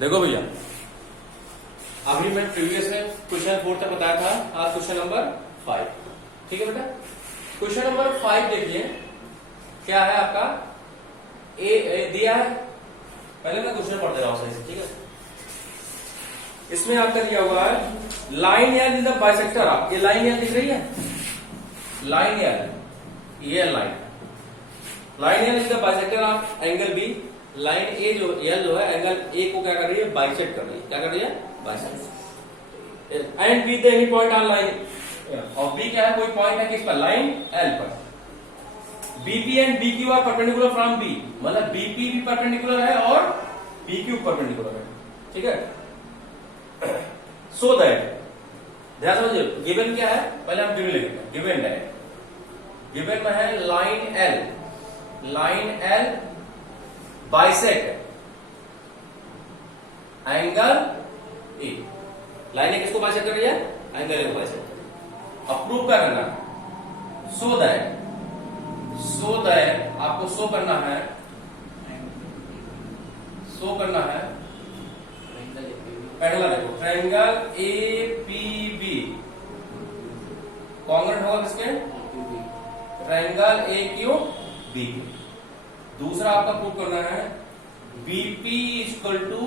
देखो भैया, अभी मैं प्रीवियस में क्वेश्चन 4 तक बताया था, आज क्वेश्चन नंबर 5। ठीक है बेटा, क्वेश्चन नंबर 5 देखिए क्या है आपका। ए दिया है, पहले मैं क्वेश्चन पढ़ दे रहा हूं सही से, ठीक है। इसमें आपका दिया हुआ है line L in the bisector of, ये लाइन एल दिख रही है, लाइन एल, ये line L in the bisector of angle B. Line A जो एल जो है एंगल ए को क्या कर रही है, बाइसेक्ट कर रही है। क्या कर रही है, bisect. And B the any point on line, और बी क्या है, कोई पॉइंट है किस पर, लाइन एल पर। BP and B Q are perpendicular from B, मतलब बीपी भी परपेंडिकुलर है और बी क्यू परपेंडिकुलर है, ठीक है। सो दैट, ध्यान समझिए, गिवन क्या है, पहले हम गिवन लिखेंगे। गिवन है, गिवन में है line L bisect angle A. Line A किसको बाइसेक्ट कर रही है, एंगल ए को बाइसेक्ट। अब प्रूव क्या करना है, सो दैट आपको शो करना है पहला देखो, triangle A P B congruent होगा किसके, ट्रायंगल ए क्यू बी। दूसरा आपका प्रूव करना है BP equal to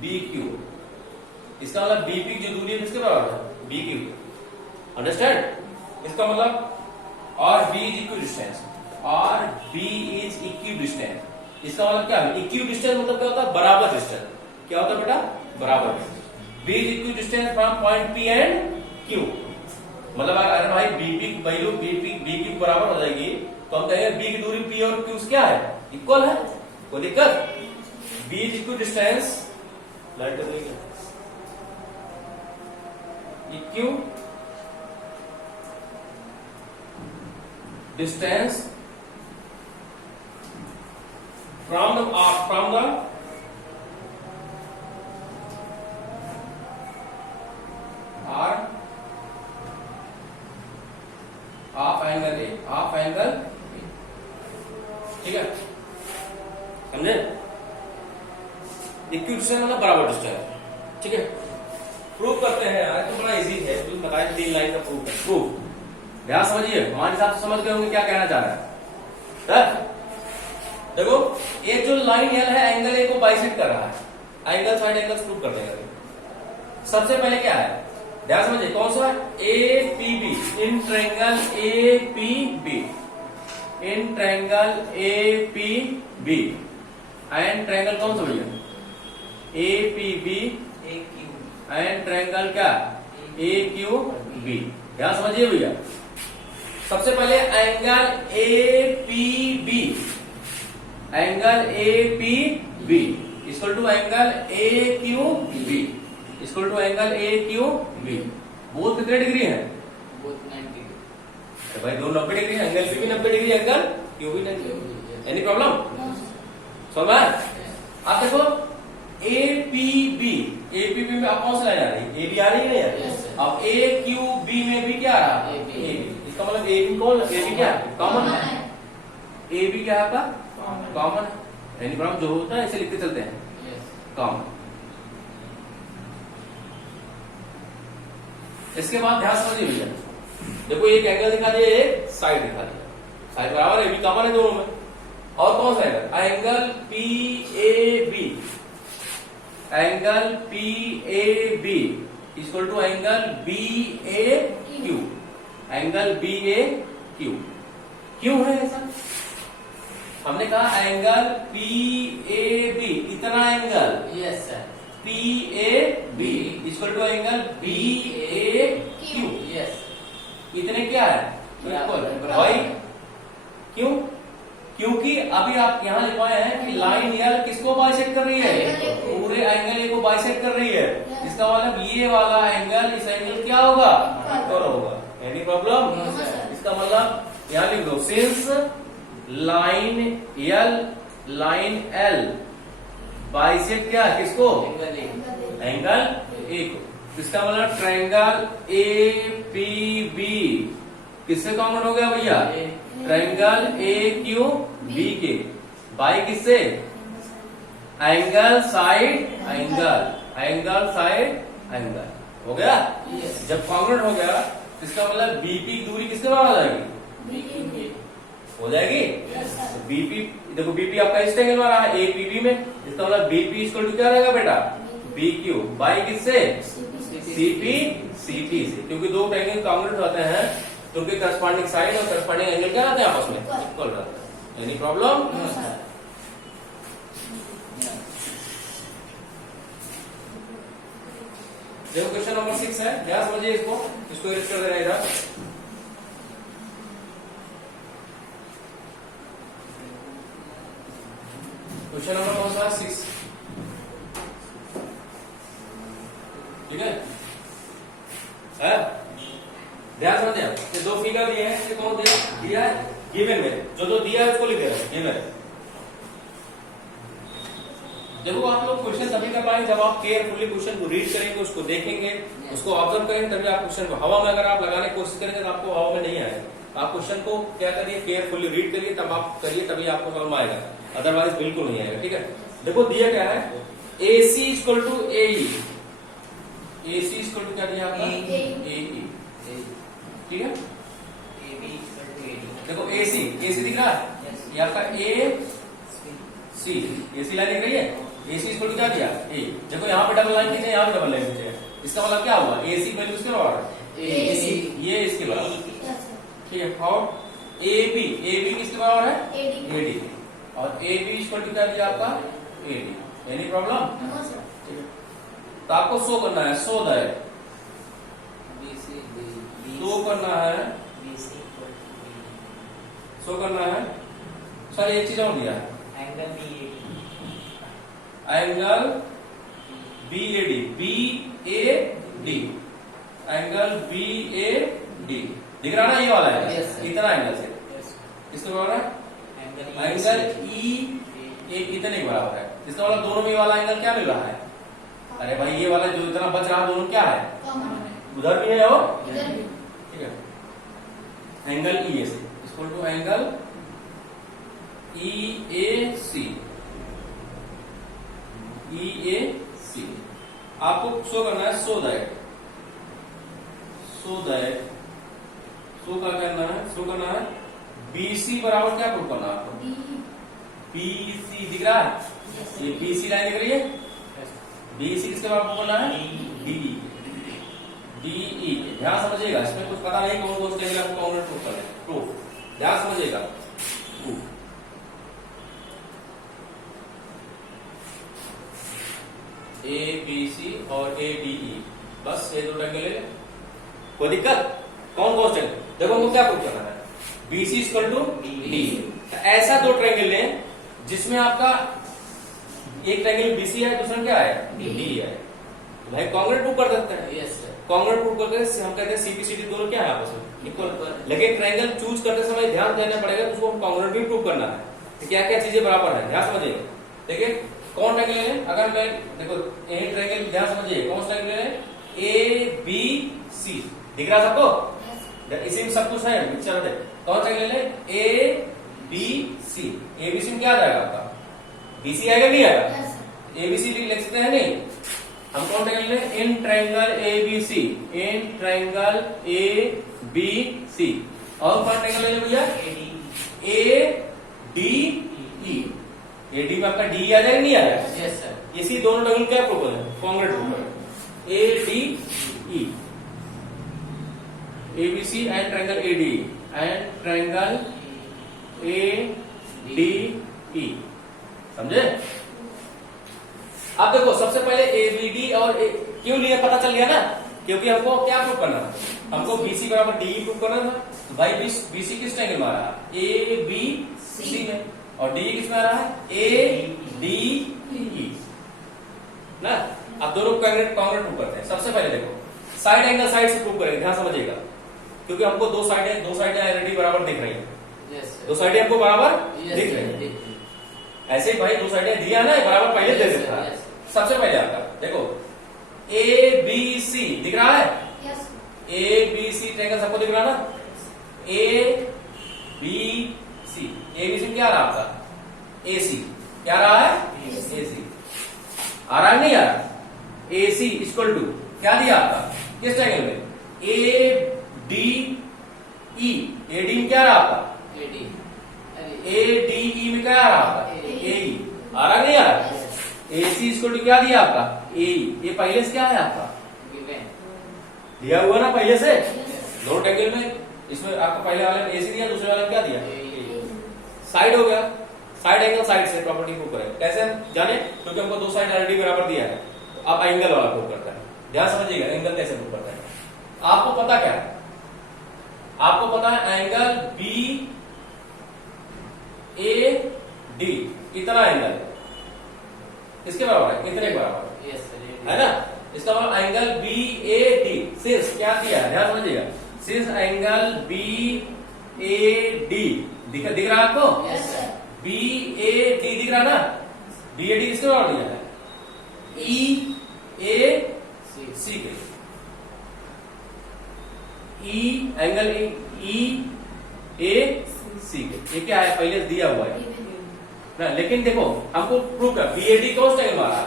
B Q. इसका मतलब बीपी जो दूरी है किसके बराबर है, बी क्यू। अंडरस्टैंड, इसका मतलब और बी इज इक्वल डिस्टेंस, और बी इज इक्वल डिस्टेंस। इसका मतलब क्या है, इक्वल डिस्टेंस मतलब क्या होता है, बराबर डिस्टेंस। क्या होता है बेटा, बराबर distance. B is equal distance from point P and Q. मतलब अगर भाई बीपी वैल्यू बी क्यू बराबर हो जाएगी तो हम कहेंगे बी की दूरी पी और क्यू क्या है, इक्वल है। कोई दिक्कत, B is equal distance equal distance from the R of angle A, ठीक है, समझे। इक्वल डिस्टेंस मतलब बराबर डिस्टेंस, ठीक है। प्रूव करते हैं यार, तो बड़ा इजी है, तो बताया 3 लाइन का प्रूव है। प्रूव ध्यान समझिए, हमारे हिसाब से समझ गए होंगे क्या कहना चाह रहा है। देखो, एक जो लाइन एल है एंगल ए को बाइसेक्ट कर रहा है, एंगल साइड एंगल्स प्रूव कर देंगे। सबसे पहले क्या है, ध्यान समझिए, कौन सा, A P B, in triangle A P B, in triangle A P B, and triangle कौन सा भैया, A P B and triangle क्या, ए क्यू बी। ध्यान समझिए भैया, सबसे पहले angle A P B, angle A P B equal to angle A Q B, equal to angle A Q B. Both कितने डिग्री है, भाई दोनों 90 डिग्री है, एंगल पी भी 90 डिग्री, एंगल क्यू भी 90 डिग्री। एनी प्रॉब्लम, समझ में। आप देखो ए पी बी में आप कौन सी लाइन आ रही है, ए बी आ रही है ना यार। अब ए क्यू बी में भी क्या आ रहा है, ए बी। इसका मतलब ए बी कौन, ए बी क्या कॉमन है, ए बी क्या आपका कॉमन है। एनी प्रॉब्लम जो होता है इसे लिखते चलते हैं, कॉमन। इसके बाद ध्यान समझिए भैया, देखो एक एंगल दिखा दिया, एक साइड दिखा दिया, साइड बराबर है, भी कॉमन है दोनों में। और कौन सा angle, angle P A B, angle P A B equal to angle B A Q, angle B A Q. क्यों है ऐसा, हमने कहा एंगल पी ए बी, इतना angle, yes sir, P A B equal to angle B A Q, yes. इतने क्या है, भाई क्यों, क्योंकि अभी आप यहाँ लिखवाए हैं कि लाइन एल किसको बाइसेक्ट कर रही है, पूरे एंगल ए को बाइसेक्ट कर रही है। इसका मतलब ये वाला एंगल इस एंगल क्या होगा, इक्वल होगा। एनी प्रॉब्लम, इसका मतलब यहाँ लिख दो, सिंस लाइन एल बाइसेक्ट क्या किसको, एंगल ए को। इसका मतलब ट्रायंगल ए पी बी किससे कॉमन हो गया भैया, ट्रायंगल ए क्यू बी के, बाई किससे, angle side angle, angle side angle. हो गया? जब कॉन्ग्रुएंट हो गया इसका मतलब बीपी की दूरी किसके बराबर हो जाएगी? हो जाएगी। बीपी देखो, बीपी आपका इस एंगल में आ रहा है एपीबी में, इसका मतलब बीपी इक्वल टू क्या रहेगा बेटा? बीक्यू बाई किससे? सीपी सीपी से, क्योंकि दो एंगल कॉन्ग्रुएंट होते हैं तो उनके करस्पॉन्डिंग साइड और करस्पॉन्डिंग एंगल क्या रहते हैं आपस में? इक्वल रहते हैं। Any problem? देखो क्वेश्चन नंबर 6 है, ध्यान समझिए इसको, इसको इरेज कर देना इधर। क्वेश्चन नंबर कौन सा है? 6। ठीक है, ध्यान समझिए। ये दो फिगर दिए हैं, ये कौन दिया है? गिवन में जो दिया है उसको लिख दे रहे हैं गिवन। देखो आप लोग क्वेश्चन तभी कर पाएंगे जब आप केयरफुली क्वेश्चन को रीड करेंगे, उसको देखेंगे, उसको ऑब्जर्व करेंगे, तभी आप क्वेश्चन को हवा में अगर आप लगाने की कोशिश करेंगे तो आपको हवा में नहीं आएगा। आप क्वेश्चन को क्या करिए, केयरफुली रीड करिए, तब आप करिए, तभी आपको समझ में आएगा, अदरवाइज बिल्कुल नहीं आएगा। ठीक है, देखो दिया क्या है? AC equal to AE, AC equal to क्या दिया आपका? AE। ठीक है, देखो AC दिख रहा है, ये आपका AC, AC लाइन दिख रही है, AC इक्वल टू क्या दिया? A। देखो यहाँ पे डबल लाइन खींचे, यहाँ पे डबल लाइन खींचे, इसका मतलब क्या हुआ? AC वैल्यू किसके बराबर है? ये इसके बराबर। ठीक है, और AB किसके बराबर है? AD, और AB इक्वल टू क्या दिया आपका? AD। Any problem? तो आपको शो करना है, शो दैट, शो करना है, सर एक चीज और दिया है, एंगल BAD, एंगल BAD दिख रहा ना? ये वाला है, इतना एंगल से किसके बराबर है? एंगल EA इतने के बराबर है। इसका मतलब दोनों में वाला एंगल क्या मिल रहा है? अरे भाई ये वाला जो इतना बच रहा है दोनों क्या है? उधर भी है और ठीक है, angle EAC equal to angle EAC। आपको शो करना है, शो करना है BC बराबर क्या प्रूव करना है आपको? BC दिख रहा है, ये BC लाइन दिख रही है, BC किसके बराबर प्रूव करना है? DE। ध्यान समझिएगा, इसमें कुछ पता नहीं कौन कौन से आपको कॉन्ग्रुएंट प्रूव करना है, प्रूफ ध्यान समझिएगा। ABC और ADE, बस ये दो ट्रायंगल है, कोई दिक्कत? कौन से? देखो हमको क्या प्रूव करना है? BC equal to DE। ऐसा दो ट्रायंगल लें जिसमें आपका एक ट्रायंगल BC है, दूसरा क्या है? DE है, तो भाई कॉन्ग्रुएंट प्रूव कर सकते हैं। यस सर, कॉन्ग्रुएंट प्रूव करके हम कहते हैं CPCD दोनों क्या है आपस में? इक्वल। लेकिन ट्रायंगल चूज करते समय ध्यान देना पड़ेगा, तो उसको कॉन्ग्रुएंट भी प्रूव करना है, क्या क्या चीजें बराबर है, ध्यान समझिएगा। देखिए कौन ट्रायंगल है? अगर मैं देखो ये ट्रायंगल, ध्यान समझिए कौन सा ट्रायंगल है? ABC दिख रहा सबको? इसी में सब कुछ है, पिक्चर दे। कौन सा ट्रायंगल है? ABC। ABC में क्या आ जाएगा आपका? BC आएगा नहीं आएगा? ABC लिख सकते हैं नहीं? हम कौन ट्रायंगल है? In triangle ABC, in triangle ABC। और कौन ट्रायंगल है भैया? ADE। AD में आपका DE आ जाएगा नहीं आएगा? Yes sir. इसी दोनों ट्रायंगल क्या प्रूव है? कॉन्ग्रुएंट प्रूव है, ADE। ABC and triangle ADE and triangle ADE, समझे? अब देखो सबसे पहले ABD और क्यों लिए पता चल गया ना, क्योंकि हमको क्या प्रूव करना था? हमको BC बराबर DE प्रूव करना था। तो भाई BC किस ट्रायंगल में आ रहा है? ABC में, और DE किस में आ रहा है? ADE ना। अब दोनों कॉन्ग्रुएंट प्रूव करते हैं। सबसे पहले देखो साइड एंगल साइड से प्रूव करेंगे, ध्यान समझिएगा, क्योंकि हमको दो साइडें ऑलरेडी बराबर दिख रही है। दो साइडें हमको बराबर दिख रही है। ऐसे ही भाई दो साइडें दिया ना, बराबर पहले दे देता है। सबसे पहले आपका देखो ABC दिख रहा है? ABC ट्रायंगल सबको दिख रहा ना? ABC में क्या रहा आपका? AC क्या रहा है? AC। आ रहा है नहीं आ रहा? AC इक्वल टू क्या दिया आपका किस ट्रायंगल में? ADE। AD में क्या आ रहा आपका? ADE में क्या आ रहा आपका? AE। आ रहा नहीं आ रहा? AC इक्वल टू क्या दिया आपका? AE। ये पहले से क्या है आपका? दिया हुआ ना पहले से दो ट्रायंगल में। इसमें आपको पहले वाले में AC दिया, दूसरे वाले में क्या दिया? साइड हो गया। साइड एंगल साइड से प्रॉपर्टी प्रूव करें कैसे हम जाने? क्योंकि हमको दो साइड ऑलरेडी बराबर दिया है। तो अब एंगल वाला प्रूव करता है। ध्यान समझिएगा एंगल कैसे प्रूव करता है। आपको पता क्या है? आपको पता है एंगल BAD कितना एंगल किसके बराबर है? कितने के बराबर है ना? इसका मतलब एंगल BAD सिर्फ क्या दिया है? ध्यान समझिएगा सिर्फ एंगल BAD दिख रहा है आपको? BAD दिख रहा ना? BAD किसके बराबर दिया है? EAC के। एंगल EAC के। ये क्या है? पहले दिया हुआ है ना। लेकिन देखो हमको प्रूव कर BAD कौन सा ट्रायंगल मारा?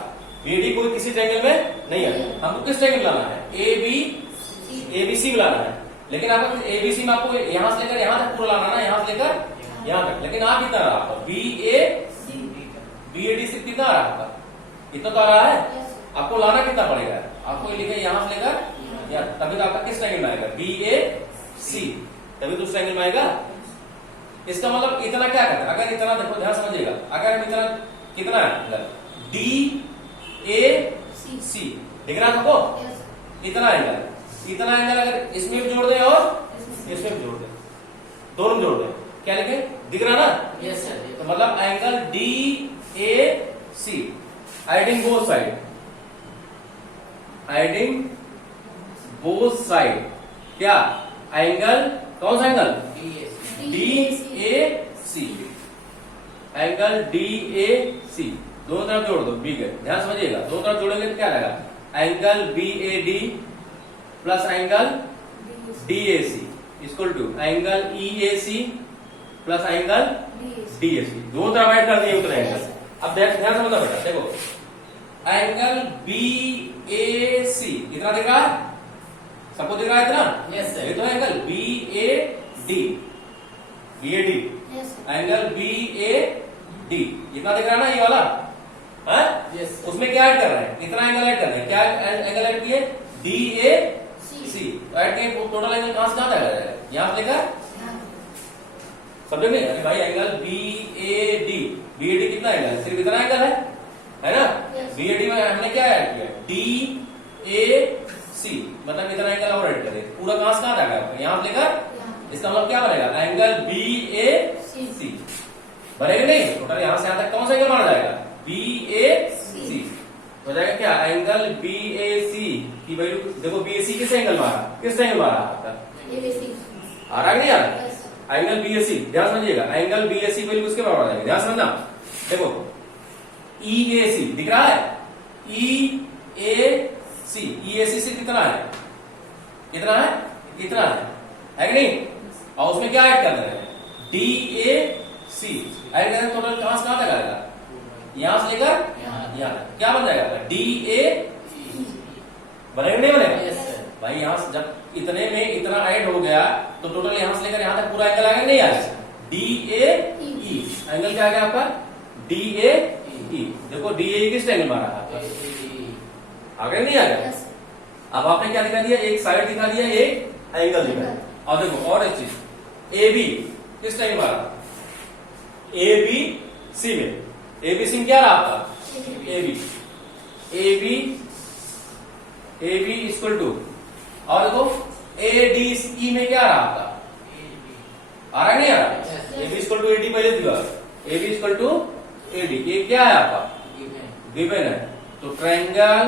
BAD कोई किसी ट्रायंगल में नहीं है। हमको किस ट्रायंगल लाना है? ABC में लाना है। लेकिन आपको ABC में आपको यहां से लेकर यहां तक पूरा लाना ना, यहां से लेकर यहां तक। लेकिन आप कितना रहा आपका? BAD से कितना आ रहा आपका? इतना तो आ रहा है। आपको लाना कितना पड़ेगा? आपको लिखे यहां से लेकर यहाँ, तभी तो आपका किस ट्रायंगल में आएगा? BAC, तभी तो उस ट्रायंगल में आएगा। इसका मतलब इतना क्या करता है? अगर इतना देखो ध्यान समझिएगा, अगर हम इतना कितना है DAC दिख रहा है आपको? इतना एंगल अगर इसमें भी जोड़ दे और इसमें भी जोड़ दे, दोनों जोड़ दे, क्या लिखे? दिख रहा ना? Yes sir. तो मतलब angle DAC adding both side क्या एंगल कौन सा एंगल? DAC। एंगल DAC दोनों तरफ जोड़ दो बी के। ध्यान समझिएगा दोनों तरफ जोड़ेंगे तो क्या लगेगा? Angle BAD plus angle DAC equal to angle EAC plus angle DAC। दोनों तरफ ऐड कर दिए उतने एंगल। अब ध्यान समझना बेटा, देखो एंगल BAC इतना दिख रहा है? सबको दिख रहा है इतना? Yes sir. ये तो एंगल BAD एंगल BAD इतना दिख रहा है ना ये वाला? हाँ? यस। उसमें क्या ऐड कर रहे हैं? इतना एंगल ऐड कर रहे हैं। क्या एंगल ऐड किए? DAC। ऐड किए टोटल एंगल कहां से कहां तक आएगा? यहां से लेकर समझे नहीं? अरे भाई एंगल BAD कितना एंगल है? सिर्फ इतना एंगल है ना? BAD में हमने क्या ऐड किया? DAC मतलब इतना एंगल और ऐड करें। पूरा कहां से कहां तक आएगा? यहां से लेकर इसका मतलब क्या बनेगा? एंगल BAC बनेगा नहीं? टोटल यहां से यहां तक कौन सा एंगल माना जाएगा? BAC हो जाएगा क्या? एंगल BAC की वैल्यू देखो BAC किस एंगल मारा? किस एंगल मारा आपका? आ रहा है नहीं आ रहा? एंगल BAC ध्यान समझिएगा एंगल BAC की वैल्यू किसके बराबर आएगी? ध्यान समझना। देखो EAC दिख रहा है? EAC से कितना है? कितना है? इतना है कि नहीं? और उसमें क्या ऐड कर रहे हैं? DAC ऐड करें टोटल कहां से कहां तक आएगा? यहां से लेकर यहां तक। क्या बन जाएगा? DAC बनेगा नहीं बनेगा? Yes sir. भाई यहां से जब इतने में इतना ऐड हो गया तो टोटल यहां से लेकर यहां तक पूरा एंगल आएगा नहीं आएगा? DAE एंगल क्या आ गया आपका? DAE। देखो DAE किस एंगल मारा आपका? आगे नहीं आ गया? अब आपने क्या दिखा दिया? एक साइड दिखा दिया, एक एंगल दिखा दिया। और देखो और एक चीज AB किस टाइम मारा? ABC में। ABC में क्या रहा आपका? AB इक्वल टू और देखो ADE में क्या रहा आपका? आ रहा है नहीं आ रहा? AB इक्वल टू AD पहले दिया। AB इक्वल टू AD ये क्या है आपका? गिवन है। तो ट्रायंगल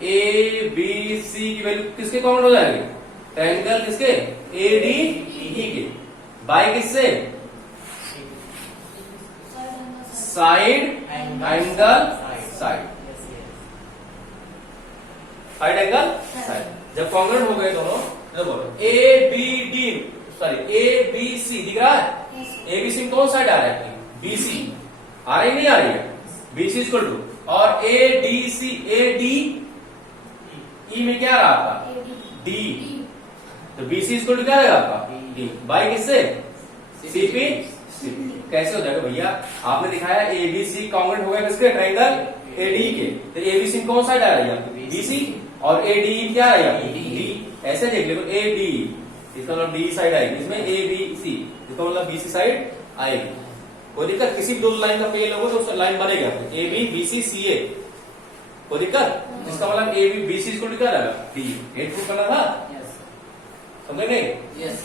ABC की वैल्यू किसके कॉमन हो जाएगी? ट्रायंगल किसके? ADE के बाय किससे? साइड एंगल साइड जब कॉन्ग्रुएंट हो गए दोनों देखो ABC दिख रहा है? ABC में कौन साइड आ रहा है? BC आ रही नहीं आ रही है? BC इक्वल टू और A D C, A D E में क्या रहा आपका डी, तो बीसी इसको क्या रहेगा आपका डी बाई किससे सीपी। कैसे हो जाएगा भैया, आपने दिखाया एबीसी कॉन्ग्रुएंट हो गया किसके ट्रायंगल एडी के, तो एबीसी कौन साइड आ रही है बीसी और एडी क्या आएगा डी। ऐसे देख लो ए डी, इसका मतलब डी साइड आएगी, इसमें ए बी सी, इसका मतलब बीसी साइड आएगी। कोई दिक्कत, किसी भी दो लाइन का फेल होगा तो उसका लाइन बनेगा ए बी बी सी सी ए, कोई दिक्कत। इसका मतलब ए बी बी सी इसको क्या रहेगा डी। 8 प्रूफ करना था, समझे नहीं? यस